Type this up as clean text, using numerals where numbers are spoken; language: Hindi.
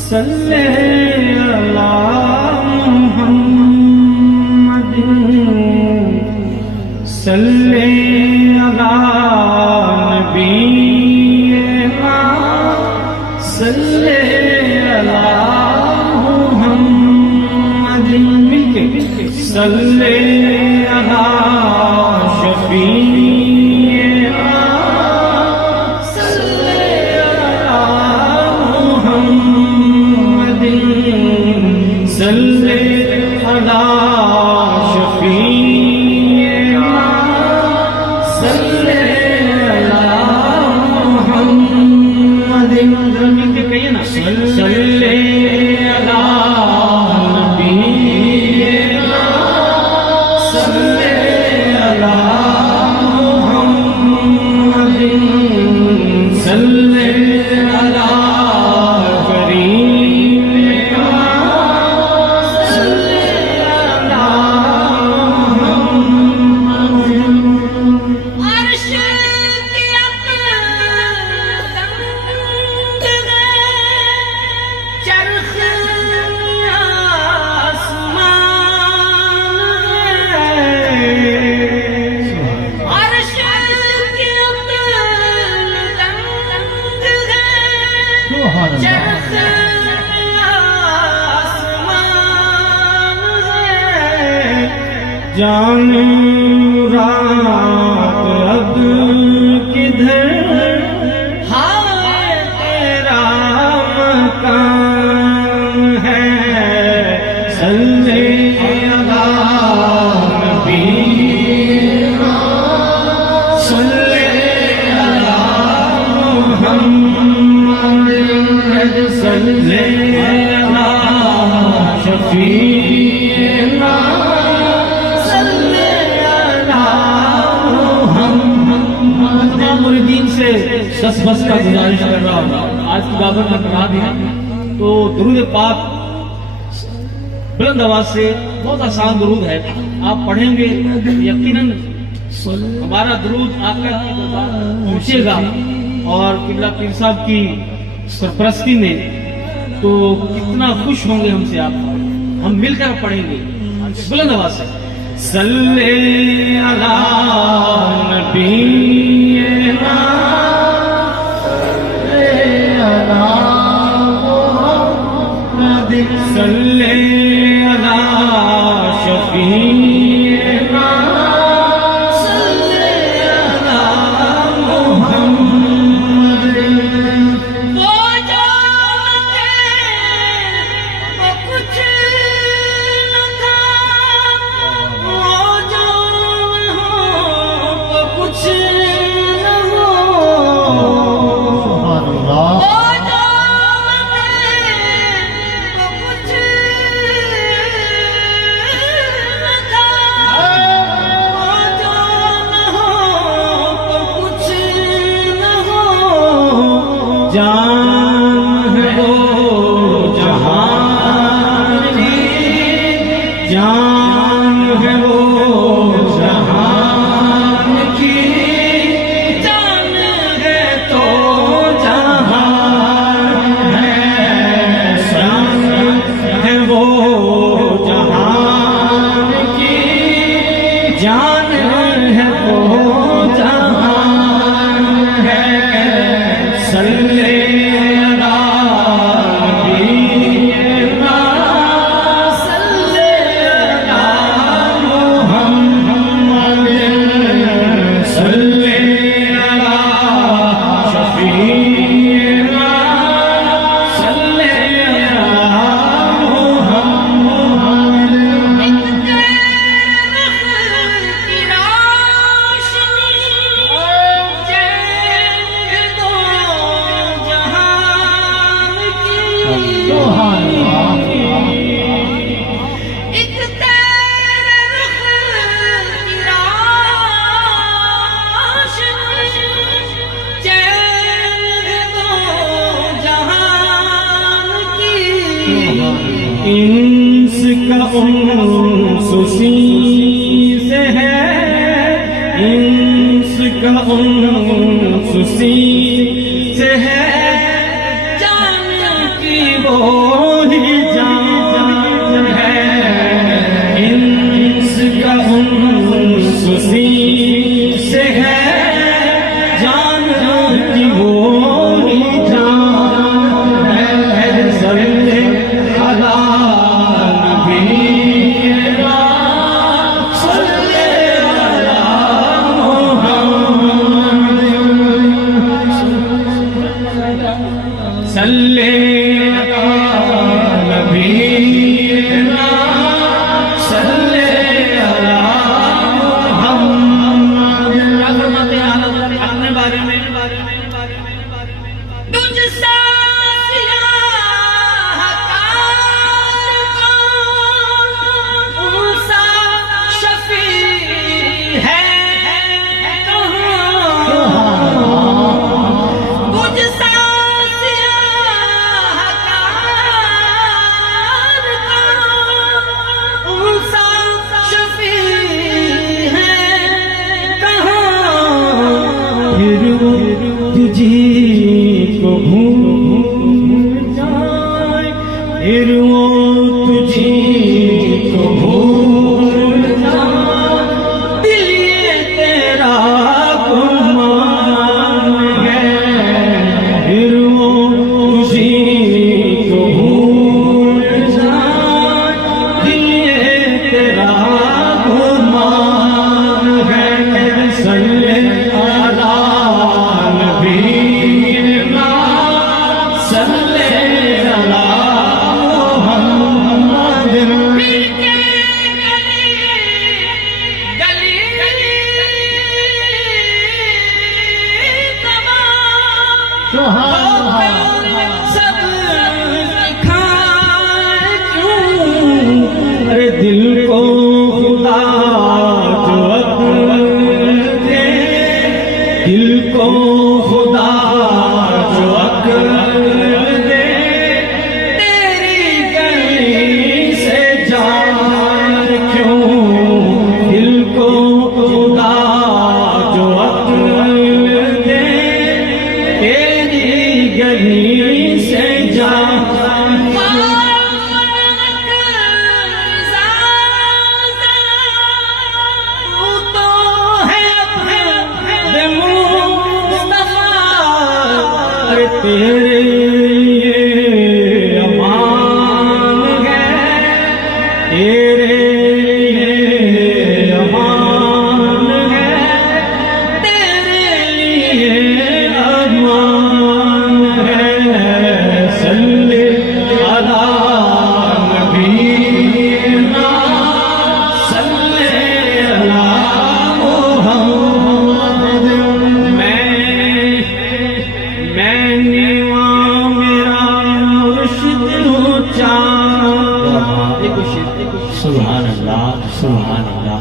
सल्ले अला मुहम्मद सल्ले अला नबीना सल्ले अला मुहम्मद मिलके सल्ले अला शफीना सल्ले अला मुहम्मद सल्ले अला शफीना सल्ले अला मुहम्मद मिलके कहिए ना सल्ले अला नबीना सल्ले अला मुहम्मद सल्ले अला करीमना सल्ले अला मुहम्मद अर्श की अकदंग है चरख आसमान है अर्श की अकदंग है चरख आसमान है जान रात अब किधर हाय तेरा मकान है सल्ले अला नबीना सल्ले अला मुहम्मद सल्ले अला शफीना मुरीदीन से 10 बस का गुजारिश कर रहा हूँ। आज की बाबत में कहा दिया तो दुरूद पाक बुलंद आवाज से बहुत आसान दुरूद है, आप पढ़ेंगे यकीनन हमारा दुरूद आका की दरबार पहुंचेगा और किबला पीर साहब की सरपरस्ती में तो कितना खुश होंगे हमसे आप, हम मिलकर पढ़ेंगे बुलंद आवाज से सल्ले अला नबीना सल्ले अला मुहम्मद सल्ले अला शफीना सल्ले अला मुहम्मद वो जो थे वो कुछ न था वो जो न हो वो कुछ न हो वो जो थे वो कुछ न था वो जो न हो वो कुछ न हो जान है वो जहान की जान है वो जहान की जान है तो जहान है जान है वो जहान की जान है तो जहान है सल्ले अला नबीना सल्ले अला मुहम्मद सल्ले अला शफीना सल्ले अला मुहम्मद इंस का उन्स उसी से है इंस का उन्स उसी से है जान की वो ही जान है, इंस का उन्स उसी से है जान की वो ही जान है। सल्ले अला नबीना सल्ले अला मुहम्मद सल्ले अला नबीना सल्ले अला मुहम्मद। क्या फरमाते हैं अपने बारे में? तुझसा सियाहकार कौन सा शफी है कहाँ, तुझसा सियाहकार कौन सा शफी है कहाँ, फिर वो तुझी को भूल जाए, फिर वो तुझी को भूल जाए, दिल ये तेरा गुमान है, फिर वो तुझी को भूल जाए, दिल ये तेरा गुमान है। सल्ले अला नबीना सल्ले अला मुहम्मद। पीर के गली गली सब खाए क्यों, अरे दिल को खुदा जो अक्ल दे, दिल को खुदा जो अक्ल दे, तेरी गली से जान क्यों, दिल को खुदा जो अक्ल दे, तेरी गली से जान। तेरे ये अमान है, तेरे ये अमान है, तेरे लिए अमान है। सल्ले अला नबीना सल्ले अला मुहम्मद। मैंने वहाँ मेरा मुर्शिद ऊंचा। सुभान अल्लाह सुभान अल्लाह।